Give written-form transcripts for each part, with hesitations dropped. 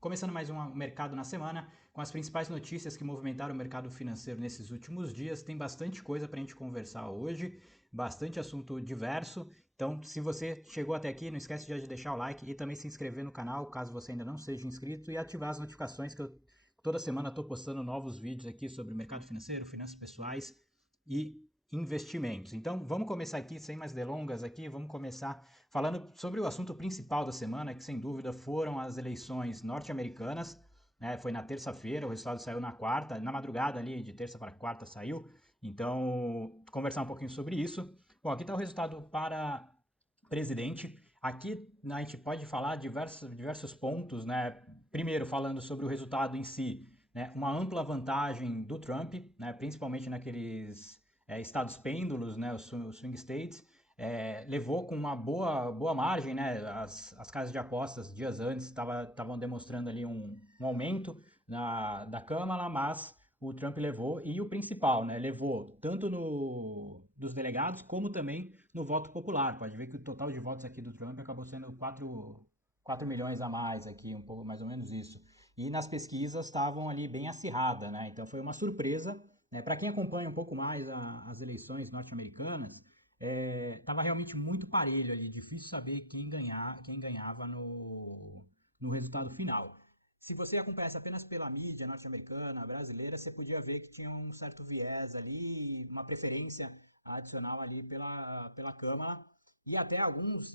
Começando mais um Mercado na Semana, com as principais notícias que movimentaram o mercado financeiro nesses últimos dias. Tem bastante coisa para a gente conversar hoje, bastante assunto diverso. Então, se você chegou até aqui, não esquece de deixar o like e também se inscrever no canal, caso você ainda não seja inscrito, e ativar as notificações que eu toda semana estou postando novos vídeos aqui sobre mercado financeiro, finanças pessoais e investimentos. Então, vamos começar aqui, sem mais delongas aqui, vamos começar falando sobre o assunto principal da semana, que sem dúvida foram as eleições norte-americanas, né? Foi na terça-feira, o resultado saiu na quarta, na madrugada ali, de terça para quarta saiu, então, conversar um pouquinho sobre isso. Bom, aqui está o resultado para presidente. Aqui a gente pode falar diversos pontos, né? Primeiro, falando sobre o resultado em si, né? Uma ampla vantagem do Trump, né? Principalmente naqueles estados pêndulos, né? Os swing states, levou com uma boa margem, né? As casas de apostas dias antes estavam demonstrando ali um aumento da Câmara, mas o Trump levou, e o principal, né, levou tanto dos delegados como também no voto popular. Pode ver que o total de votos aqui do Trump acabou sendo 4 milhões a mais aqui, um pouco mais ou menos isso. E nas pesquisas estavam ali bem acirrada, né? Então foi uma surpresa, né? Para quem acompanha um pouco mais as eleições norte-americanas, estava realmente muito parelho ali, difícil saber quem ganhava no resultado final. Se você acompanhasse apenas pela mídia norte-americana, brasileira, você podia ver que tinha um certo viés ali, uma preferência adicional ali pela Câmara, e até alguns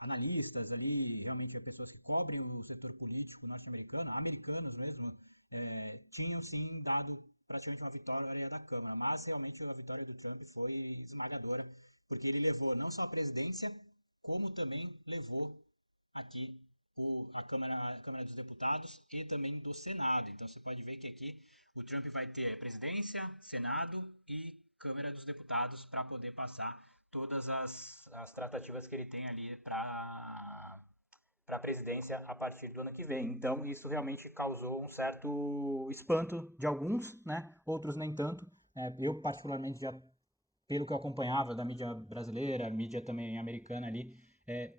analistas ali, realmente pessoas que cobrem o setor político norte-americano, americanos mesmo, tinham sim dado praticamente uma vitória da Câmara, mas realmente a vitória do Trump foi esmagadora, porque ele levou não só a presidência, como também levou aqui a Câmara dos Deputados e também do Senado. Então você pode ver que aqui o Trump vai ter presidência, Senado e Câmara dos Deputados para poder passar todas as tratativas que ele tem ali para a presidência a partir do ano que vem. Então isso realmente causou um certo espanto de alguns, né? Outros nem tanto. Eu particularmente já pelo que eu acompanhava da mídia brasileira, mídia também americana ali,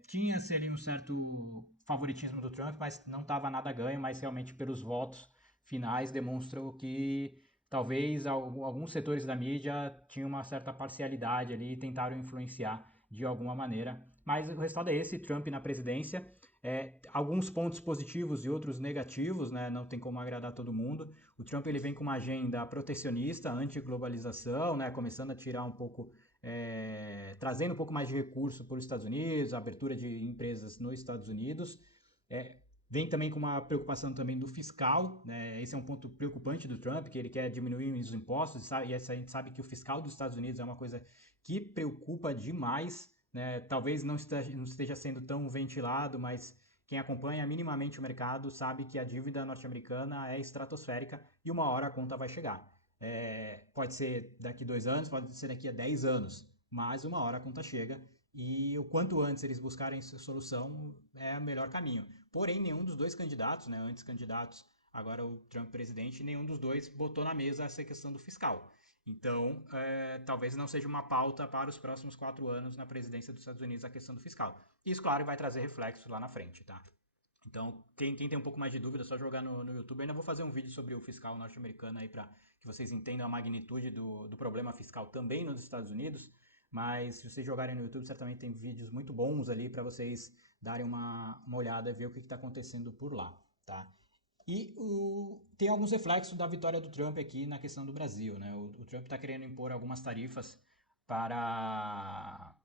tinha-se ali um certo favoritismo do Trump, mas não estava nada ganho, mas realmente pelos votos finais demonstrou que talvez alguns setores da mídia tinham uma certa parcialidade ali e tentaram influenciar de alguma maneira. Mas o resultado é esse, Trump na presidência. Alguns pontos positivos e outros negativos, né? Não tem como agradar todo mundo. O Trump ele vem com uma agenda protecionista, anti-globalização, né? Começando a tirar um pouco, trazendo um pouco mais de recurso para os Estados Unidos, a abertura de empresas nos Estados Unidos. Vem também com uma preocupação também do fiscal, né? Esse é um ponto preocupante do Trump, que ele quer diminuir os impostos, e a gente sabe que o fiscal dos Estados Unidos é uma coisa que preocupa demais, né? Talvez não esteja sendo tão ventilado, mas quem acompanha minimamente o mercado sabe que a dívida norte-americana é estratosférica e uma hora a conta vai chegar. Pode ser daqui 2 anos, pode ser daqui a 10 anos, mas uma hora a conta chega e o quanto antes eles buscarem solução é o melhor caminho. Porém, nenhum dos dois candidatos, né, antes candidatos, agora o Trump presidente, nenhum dos dois botou na mesa essa questão do fiscal. Então, talvez não seja uma pauta para os próximos 4 anos na presidência dos Estados Unidos a questão do fiscal. Isso, claro, vai trazer reflexos lá na frente, tá? Então, quem tem um pouco mais de dúvida, é só jogar no YouTube. Eu ainda vou fazer um vídeo sobre o fiscal norte-americano aí para que vocês entendam a magnitude do problema fiscal também nos Estados Unidos. Mas se vocês jogarem no YouTube, certamente tem vídeos muito bons ali para vocês darem uma olhada e ver o que está acontecendo por lá, tá? E tem alguns reflexos da vitória do Trump aqui na questão do Brasil, né? O Trump está querendo impor algumas tarifas para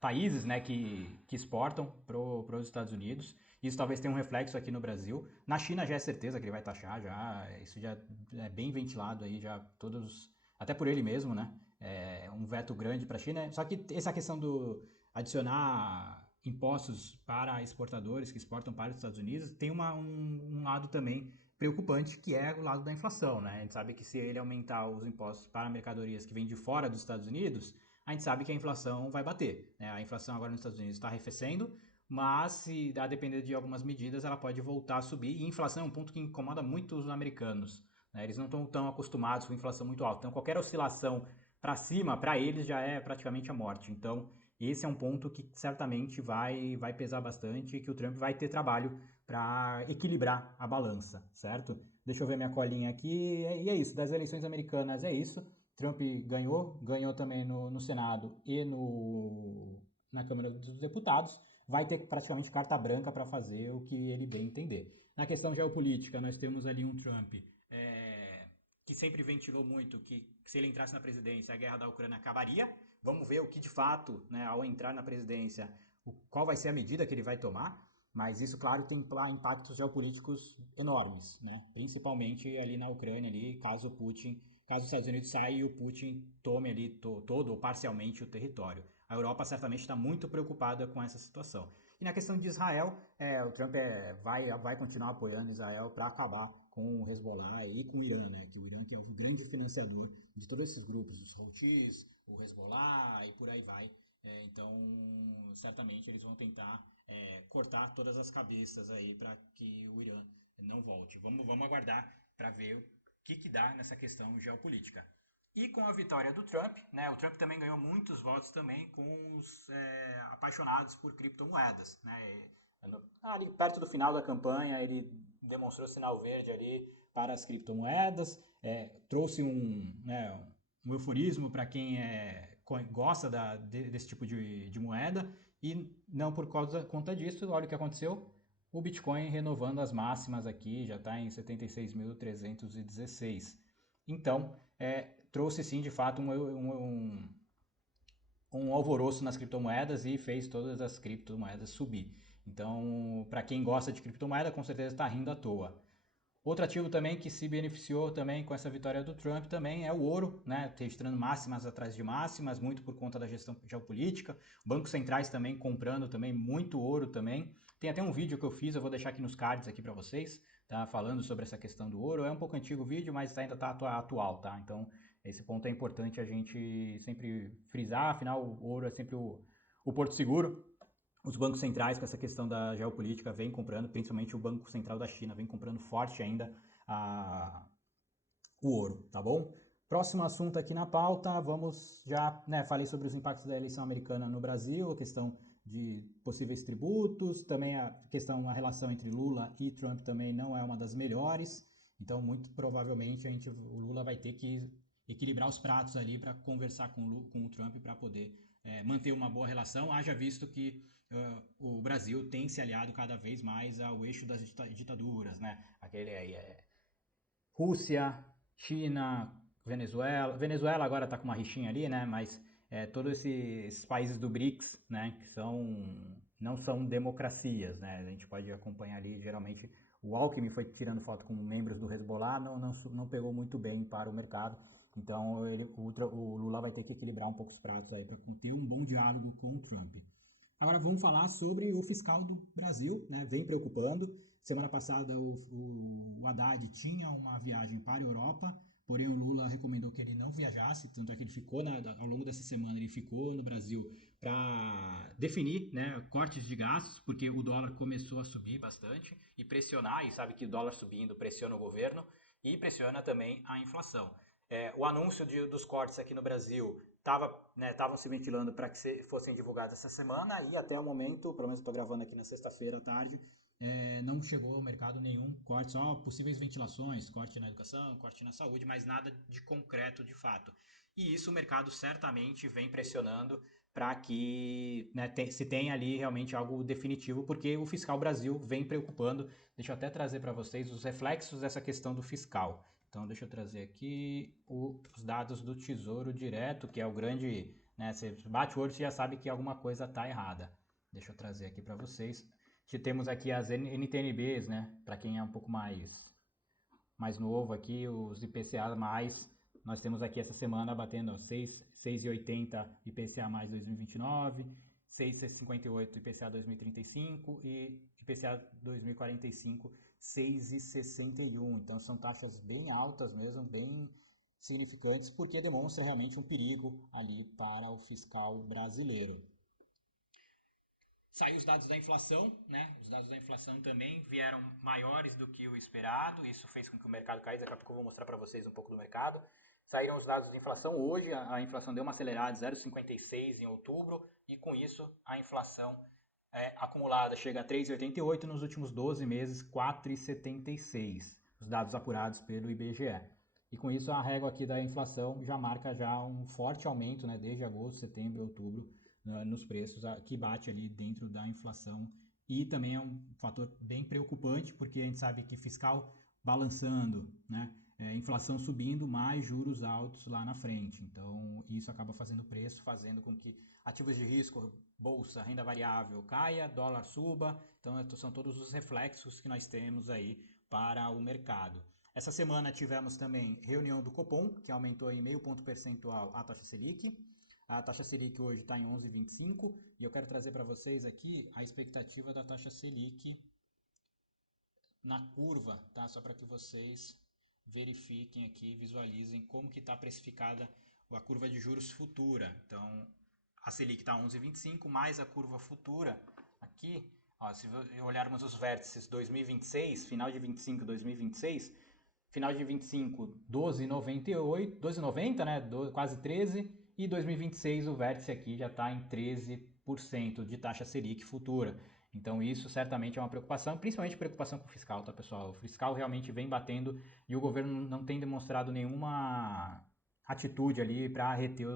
países, né, que exportam para os Estados Unidos. Isso talvez tenha um reflexo aqui no Brasil. Na China já é certeza que ele vai taxar, isso já é bem ventilado aí, já todos, até por ele mesmo, né? Um veto grande para a China. Só que essa questão do adicionar impostos para exportadores que exportam para os Estados Unidos tem um lado também preocupante, que é o lado da inflação, né? A gente sabe que se ele aumentar os impostos para mercadorias que vêm de fora dos Estados Unidos, a gente sabe que a inflação vai bater, né? A inflação agora nos Estados Unidos está arrefecendo, mas se a depender de algumas medidas, ela pode voltar a subir. E inflação é um ponto que incomoda muito os americanos, né? Eles não estão tão acostumados com inflação muito alta. Então, qualquer oscilação para cima, para eles, já é praticamente a morte. Então, esse é um ponto que certamente vai pesar bastante e que o Trump vai ter trabalho para equilibrar a balança, certo? Deixa eu ver minha colinha aqui, e é isso, das eleições americanas é isso. Trump ganhou também no Senado e na Câmara dos Deputados, vai ter praticamente carta branca para fazer o que ele bem entender. Na questão geopolítica, nós temos ali um Trump que sempre ventilou muito que se ele entrasse na presidência, a guerra da Ucrânia acabaria. Vamos ver o que de fato, né, ao entrar na presidência, qual vai ser a medida que ele vai tomar. Mas isso, claro, tem impactos geopolíticos enormes, né? Principalmente ali na Ucrânia, ali, caso os Estados Unidos saia e o Putin tome ali todo ou parcialmente o território. A Europa certamente está muito preocupada com essa situação. E na questão de Israel, o Trump vai continuar apoiando Israel para acabar com o Hezbollah e com o Irã, né? Que o Irã que é o grande financiador de todos esses grupos, os Houthis, o Hezbollah e por aí vai. Então, certamente eles vão tentar cortar todas as cabeças aí para que o Irã não volte. Vamos aguardar para ver o que dá nessa questão geopolítica. E com a vitória do Trump, né, o Trump também ganhou muitos votos também com os apaixonados por criptomoedas. Né? Ali perto do final da campanha, ele demonstrou sinal verde ali para as criptomoedas, trouxe um euforismo para quem gosta desse tipo de moeda, e não por conta disso, olha o que aconteceu, o Bitcoin renovando as máximas aqui, já está em 76.316. Então, trouxe sim, de fato, um alvoroço nas criptomoedas e fez todas as criptomoedas subir. Então, para quem gosta de criptomoeda, com certeza está rindo à toa. Outro ativo também que se beneficiou também com essa vitória do Trump também é o ouro, né? Registrando máximas atrás de máximas, muito por conta da gestão geopolítica. Bancos centrais também comprando também muito ouro também. Tem até um vídeo que eu fiz, eu vou deixar aqui nos cards aqui para vocês, tá? Falando sobre essa questão do ouro. É um pouco antigo o vídeo, mas ainda está atual, tá? Então, esse ponto é importante a gente sempre frisar, afinal o ouro é sempre o porto seguro. Os bancos centrais, com essa questão da geopolítica, vem comprando, principalmente o Banco Central da China, vem comprando forte ainda o ouro, tá bom? Próximo assunto aqui na pauta, vamos já, né, falei sobre os impactos da eleição americana no Brasil, a questão de possíveis tributos, também a relação entre Lula e Trump também não é uma das melhores, então muito provavelmente o Lula vai ter que equilibrar os pratos ali para conversar com o Trump para poder manter uma boa relação, haja visto que o Brasil tem se aliado cada vez mais ao eixo das ditaduras, né? Aquele aí Rússia, China, Venezuela. Venezuela agora está com uma rixinha ali, né? Mas todos esses países do BRICS, né? Que não são democracias, né? A gente pode acompanhar ali, geralmente, o Alckmin foi tirando foto com membros do Hezbollah, não pegou muito bem para o mercado. Então o Lula vai ter que equilibrar um pouco os pratos aí para ter um bom diálogo com o Trump. Agora vamos falar sobre o fiscal do Brasil, né? Vem preocupando. Semana passada o Haddad tinha uma viagem para a Europa, porém o Lula recomendou que ele não viajasse, tanto é que ele ficou, ao longo dessa semana, ele ficou no Brasil para definir, né, cortes de gastos, porque o dólar começou a subir bastante e pressionar, e sabe que o dólar subindo pressiona o governo e pressiona também a inflação. O anúncio dos cortes aqui no Brasil estavam se ventilando para que fossem divulgados essa semana e até o momento, pelo menos estou gravando aqui na sexta-feira à tarde, não chegou ao mercado nenhum corte, só possíveis ventilações, corte na educação, corte na saúde, mas nada de concreto de fato. E isso o mercado certamente vem pressionando para que se tenha ali realmente algo definitivo, porque o Fiscal Brasil vem preocupando. Deixa eu até trazer para vocês os reflexos dessa questão do fiscal. Então, deixa eu trazer aqui os dados do Tesouro Direto, que é o grande, né, você bate o olho e já sabe que alguma coisa está errada. Deixa eu trazer aqui para vocês. Temos aqui as NTNBs, né, para quem é um pouco mais novo aqui, os IPCA+, nós temos aqui essa semana batendo 6,80 IPCA mais 2029, 6,58 IPCA 2035 e IPCA 2045 6,61. Então são taxas bem altas mesmo, bem significantes, porque demonstra realmente um perigo ali para o fiscal brasileiro. Saiu os dados da inflação, né? Os dados da inflação também vieram maiores do que o esperado, isso fez com que o mercado caísse. Daqui a pouco eu vou mostrar para vocês um pouco do mercado. Saíram os dados de inflação hoje, a inflação deu uma acelerada de 0,56 em outubro, e com isso a inflação acumulada chega a 3,88, nos últimos 12 meses 4,76, os dados apurados pelo IBGE. E com isso a régua aqui da inflação já marca já um forte aumento, né, desde agosto, setembro e outubro, nos preços, que bate ali dentro da inflação. E também é um fator bem preocupante, porque a gente sabe que fiscal balançando, né, inflação subindo, mais juros altos lá na frente. Então isso acaba fazendo preço, fazendo com que ativos de risco, bolsa, renda variável caia, dólar suba. Então são todos os reflexos que nós temos aí para o mercado. Essa semana tivemos também reunião do Copom, que aumentou em meio ponto percentual a taxa Selic. A taxa Selic hoje está em 11,25 e eu quero trazer para vocês aqui a expectativa da taxa Selic na curva, tá? Só para que vocês verifiquem aqui, visualizem como que está precificada a curva de juros futura. Então, a Selic está 11,25 mais a curva futura aqui. Ó, se olharmos os vértices 2026, final de 25, 2026, final de 25, 12,98, 12,90, né? Quase 13, e 2026 o vértice aqui já está em 13% de taxa Selic futura. Então isso certamente é uma preocupação, principalmente preocupação com o fiscal, tá, pessoal? O fiscal realmente vem batendo e o governo não tem demonstrado nenhuma atitude ali para reter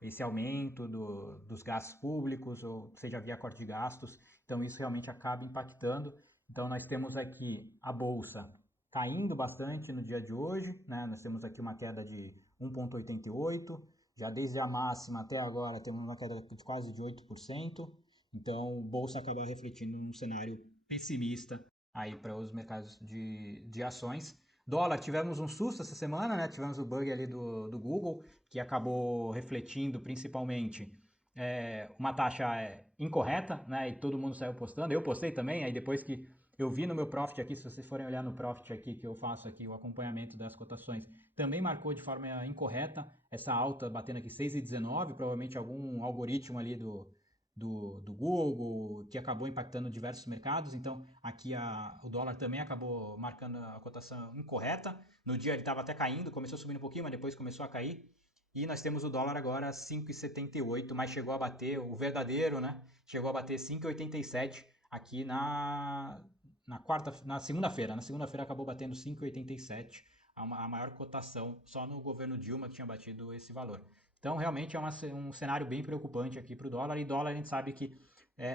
esse aumento dos gastos públicos, ou seja, via corte de gastos. Então isso realmente acaba impactando. Então nós temos aqui a bolsa caindo bastante no dia de hoje, né? Nós temos aqui uma queda de 1,88, já desde a máxima até agora temos uma queda de quase de 8%. Então, bolsa acaba refletindo um cenário pessimista aí para os mercados de ações. Dólar, tivemos um susto essa semana, né? Tivemos o bug ali do Google, que acabou refletindo principalmente uma taxa incorreta, né? E todo mundo saiu postando. Eu postei também, aí depois que eu vi no meu profit aqui, se vocês forem olhar no profit aqui que eu faço aqui, o acompanhamento das cotações, também marcou de forma incorreta essa alta batendo aqui 6,19, provavelmente algum algoritmo ali do Google, que acabou impactando diversos mercados. Então, aqui o dólar também acabou marcando a cotação incorreta. No dia ele estava até caindo, começou subindo um pouquinho, mas depois começou a cair. E nós temos o dólar agora 5,78, mas chegou a bater, o verdadeiro, né? Chegou a bater 5,87 aqui na segunda-feira. Na segunda-feira acabou batendo 5,87, a maior cotação só no governo Dilma que tinha batido esse valor. Então, realmente é um cenário bem preocupante aqui para o dólar. E dólar, a gente sabe que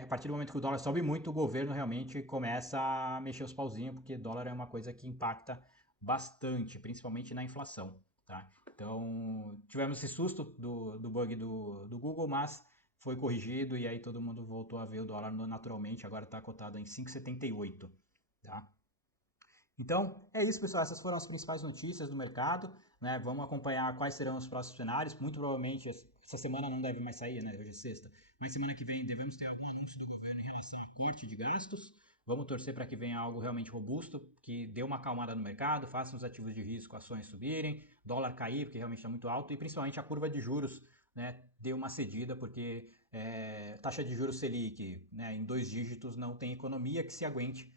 a partir do momento que o dólar sobe muito, o governo realmente começa a mexer os pauzinhos, porque dólar é uma coisa que impacta bastante, principalmente na inflação. Tá? Então, tivemos esse susto do bug do Google, mas foi corrigido e aí todo mundo voltou a ver o dólar naturalmente. Agora está cotado em 5,78. Tá? Então, é isso, pessoal. Essas foram as principais notícias do mercado. Né? Vamos acompanhar quais serão os próximos cenários. Muito provavelmente, essa semana não deve mais sair, né? Hoje é sexta. Mas semana que vem devemos ter algum anúncio do governo em relação a corte de gastos. Vamos torcer para que venha algo realmente robusto, que dê uma acalmada no mercado, faça os ativos de risco, ações subirem, dólar cair, porque realmente está muito alto, e principalmente a curva de juros, né, dê uma cedida, porque taxa de juros Selic, né, em 2 dígitos não tem economia que se aguente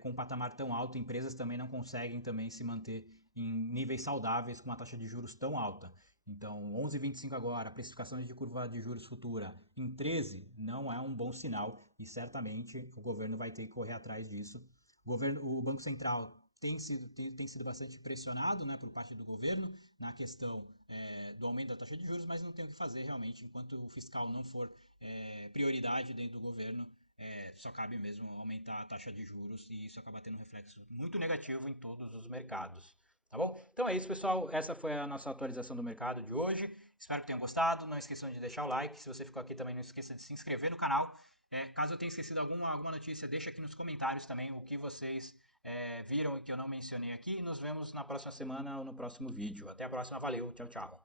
com um patamar tão alto. Empresas também não conseguem também se manter em níveis saudáveis com uma taxa de juros tão alta. Então, 11,25 agora, precificações de curva de juros futura em 13 não é um bom sinal e certamente o governo vai ter que correr atrás disso. O Banco Central tem sido bastante pressionado, né, por parte do governo na questão do aumento da taxa de juros, mas não tem o que fazer realmente. Enquanto o fiscal não for prioridade dentro do governo, só cabe mesmo aumentar a taxa de juros e isso acaba tendo um reflexo muito negativo em todos os mercados. Tá bom? Então é isso, pessoal. Essa foi a nossa atualização do mercado de hoje. Espero que tenham gostado. Não esqueçam de deixar o like. Se você ficou aqui também, não esqueça de se inscrever no canal. Caso eu tenha esquecido alguma notícia, deixa aqui nos comentários também o que vocês viram e que eu não mencionei aqui. E nos vemos na próxima semana ou no próximo vídeo. Até a próxima. Valeu. Tchau, tchau.